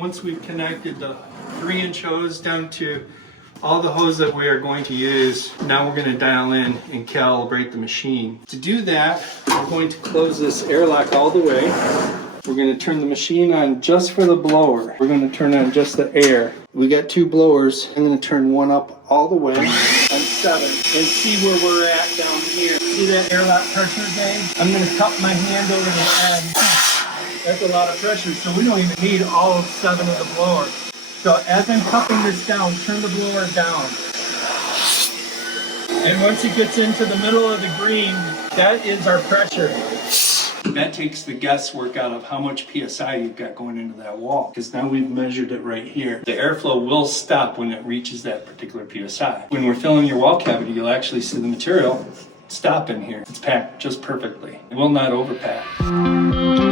once we've connected the 3-inch hose down to all the hose that we are going to use, now we're going to dial in and calibrate the machine. To do that, we're going to close this airlock all the way. We're going to turn the machine on just for the blower. We're going to turn on just the air. We got 2 blowers. I'm going to turn one up all the way on 7 and see where we're at down here. See that airlock pressure thing? I'm going to cup my hand over the end. That's a lot of pressure, so we don't even need all 7 of the blower. So as I'm cupping this down, turn the blower down. And once it gets into the middle of the green, that is our pressure. That takes the guesswork out of how much PSI you've got going into that wall, because now we've measured it right here. The airflow will stop when it reaches that particular PSI. When we're filling your wall cavity, you'll actually see the material stop in here. It's packed just perfectly. It will not overpack.